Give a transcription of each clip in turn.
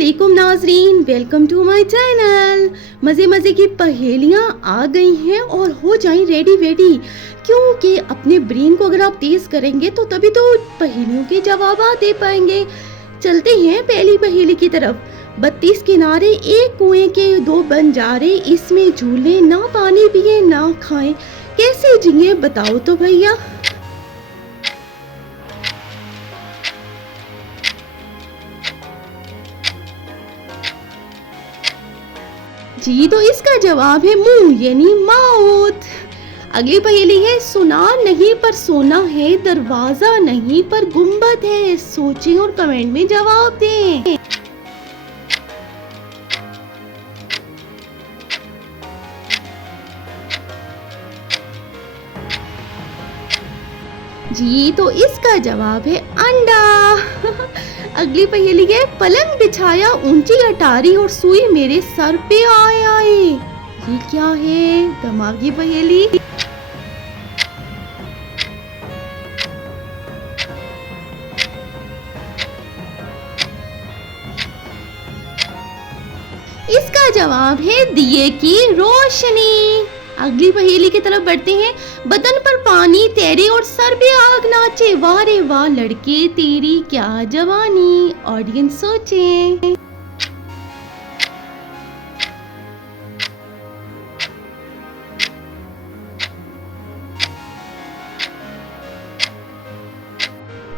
अस्सलामुअलैकुम नाजरीन, welcome to my channel. मज़े मज़े की पहेलियाँ आ गई हैं और हो जाएं रेडी वेडी, क्योंकि अपने ब्रेन को अगर आप तेज़ करेंगे तो तभी तो पहेलियों के जवाब दे पाएंगे। चलते हैं पहली पहेली की तरफ। 32 किनारे एक कुएं के दो बंजारे, इसमें झूले ना पानी पिए ना खाएं, कैसे जिए बताओ तो भैया। जी, तो इसका जवाब है मुंह यानी माउथ। अगली पहेली है, सुना नहीं पर सोना है, दरवाजा नहीं पर गुंबद है, सोचें और कमेंट में जवाब दें। जी, तो इसका जवाब है अंडा। अगली पहेली है, पलंग बिछाया ऊंची अटारी और सुई मेरे सर पे आए आए, ये क्या है? दिमागी पहेली। इसका जवाब है दिए की रोशनी। अगली पहेली की तरफ बढ़ते हैं। बदन पर पानी तैरे और सर पे आग नाचे, वाह रे वाह लड़के तेरी क्या जवानी। ऑडियंस सोचें।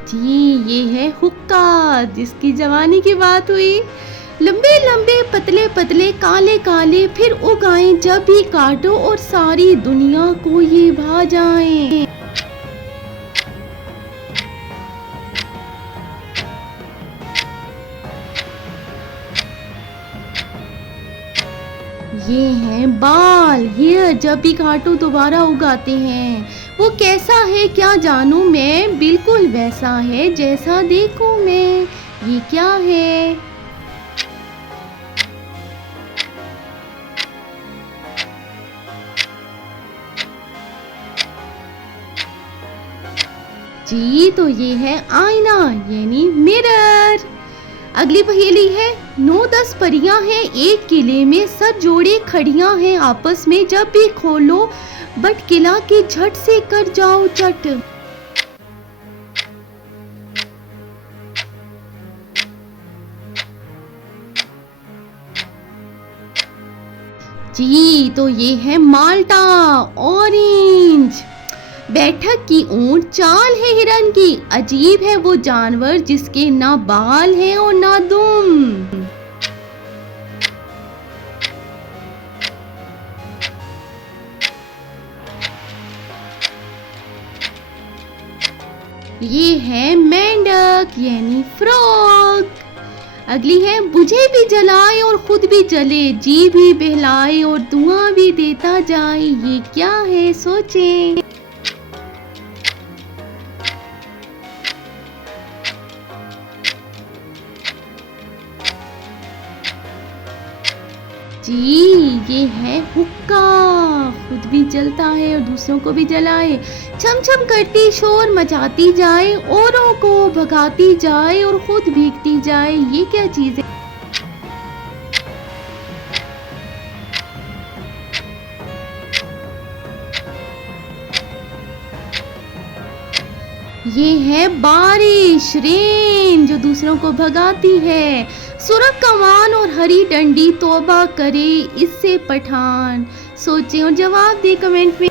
जी, ये है हुक्का, जिसकी जवानी की बात हुई। लंबे लंबे पतले पतले काले काले, फिर उगाएं जब भी काटो और सारी दुनिया को ये भा जाएं। ये हैं बाल, हेयर, जब भी काटो दोबारा उगाते हैं। वो कैसा है क्या जानूं मैं, बिल्कुल वैसा है जैसा देखूं मैं, ये क्या है? जी, तो ये है आईना यानी मिरर। अगली पहेली है, 9-10 परियां हैं एक किले में, सब जोड़े खड़ियां हैं आपस में, जब भी खोलो बट किला के झट से कर जाओ चट। जी, तो ये है माल्टा, ऑरेंज। बैठक की ऊंट, चाल है हिरन की, अजीब है वो जानवर जिसके ना बाल हैं और ना दुम। ये है मेंढक यानी फ्रॉग। अगली है, बुझे भी जलाए और खुद भी जले, जी भी बहलाए और धुआं भी देता जाए, ये क्या है? सोचें। जी, ये है हुक्का, खुद भी जलता है और दूसरों को भी जलाए, छम छम करती शोर मचाती जाए, औरों को भगाती जाए और खुद भीगती जाए, ये क्या चीज है? ये है बारिश, रेन, जो दूसरों को भगाती है। सुरख कमान और हरी डंडी, तौबा करे इससे पठान, सोचें और जवाब दे कमेंट में।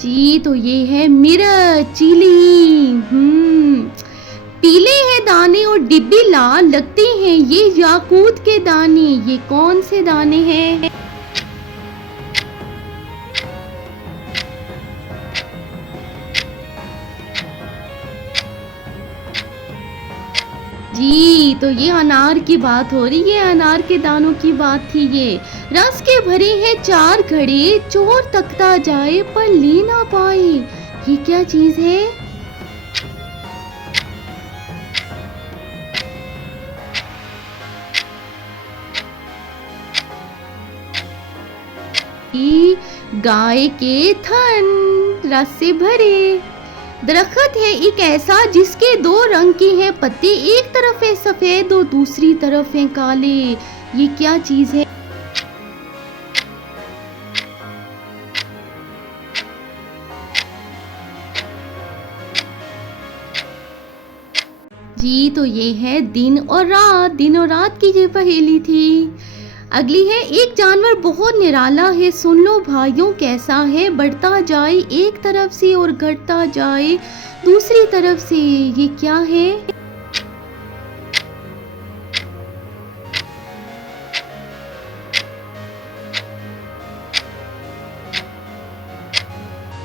जी, तो ये है मिर्च, चिली। पीले हैं दाने और डिब्बी लाल, लगते हैं ये याकूत के दाने, ये कौन से दाने हैं? जी, तो ये अनार की बात हो रही है, अनार के दानों की बात थी ये। रस के भरे हैं 4 घड़े, चोर तकता जाए पर ले ना पाए, ये क्या चीज है? गाय के थन रस से भरे। दरख्त है एक ऐसा जिसके दो रंग के हैं पत्ते, एक तरफ है सफेद और दूसरी तरफ है काले। ये क्या चीज है? जी तो ये है दिन और रात। दिन और रात की ये पहेली थी। अगली है, एक जानवर बहुत निराला है, सुन लो भाइयों कैसा है, बढ़ता जाए एक तरफ से और घटता जाए दूसरी तरफ से। ये क्या है?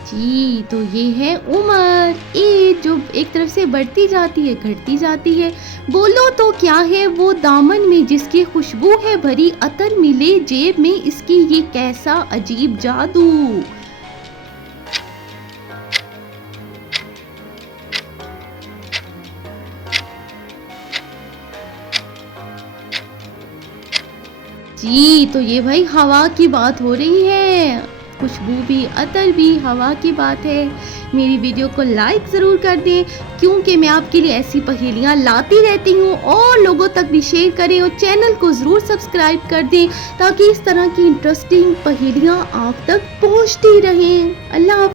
जी तो ये है उम्र, एज, जो एक तरफ से बढ़ती जाती है घटती जाती है। बोलो तो क्या है वो दामन में जिसकी खुशबू है भरी, अतर मिले जेब में इसकी, ये कैसा अजीब जादू। जी तो ये भाई हवा की बात हो रही है। खुशबू भी, अतर भी, हवा की बात है। मेरी वीडियो को लाइक ज़रूर कर दें, क्योंकि मैं आपके लिए ऐसी पहेलियाँ लाती रहती हूँ, और लोगों तक भी शेयर करें और चैनल को ज़रूर सब्सक्राइब कर दें ताकि इस तरह की इंटरेस्टिंग पहेलियाँ आप तक पहुँचती रहें। अल्लाह।